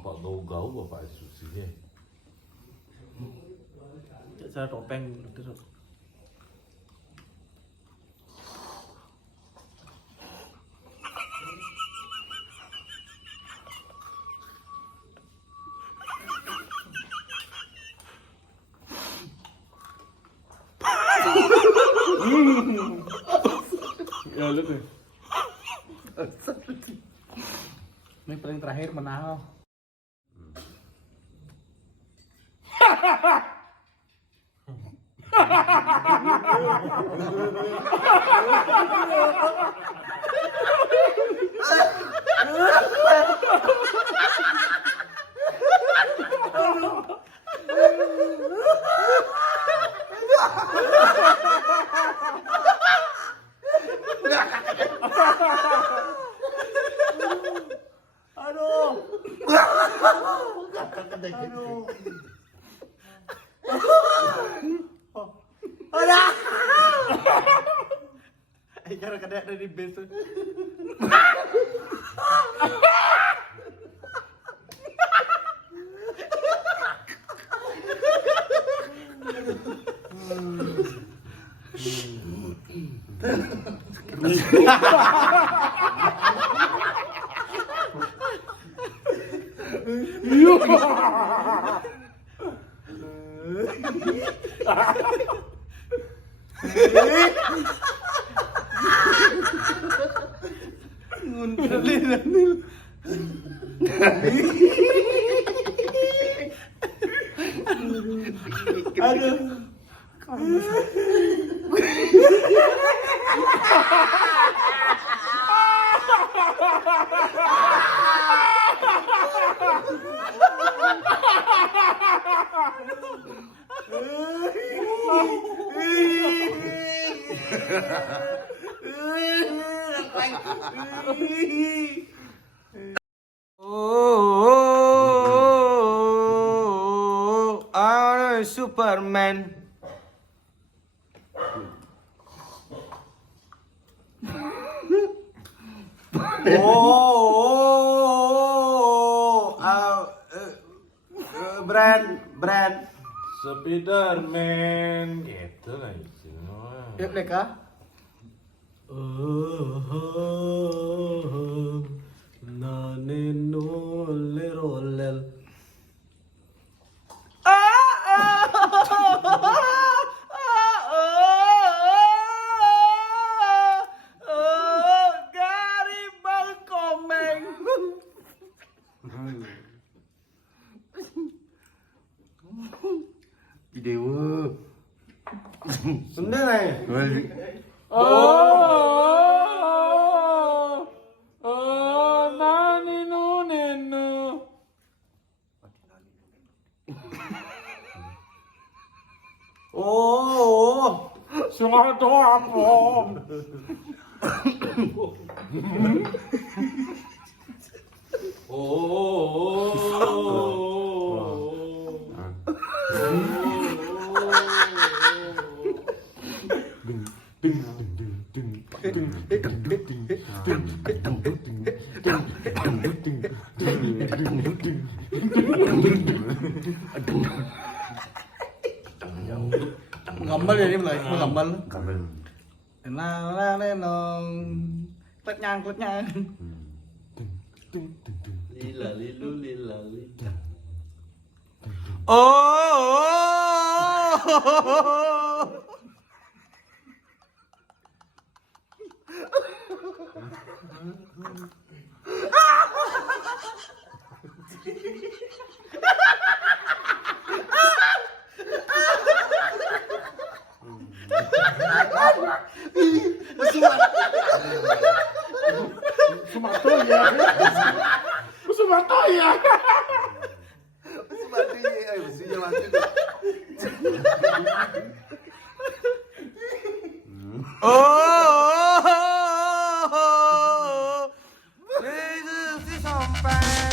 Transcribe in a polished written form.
Bapak gaul-gaul bapak susinya. Cara topeng terus. Ya lu tuh. Ini paling terakhir menang. Cara kada dari base. Aduh. Superman. Brand. Spiderman gitu lah itu. Ya mereka. Naneno lerolel. Garibal komeng. Video. Sendiri. Nani no neno. Suatu apa? Ngambal ya ini mulai ngambal. Kabel. Nenong. Kletnyang. Lila lilu lila lila. This is the sampai.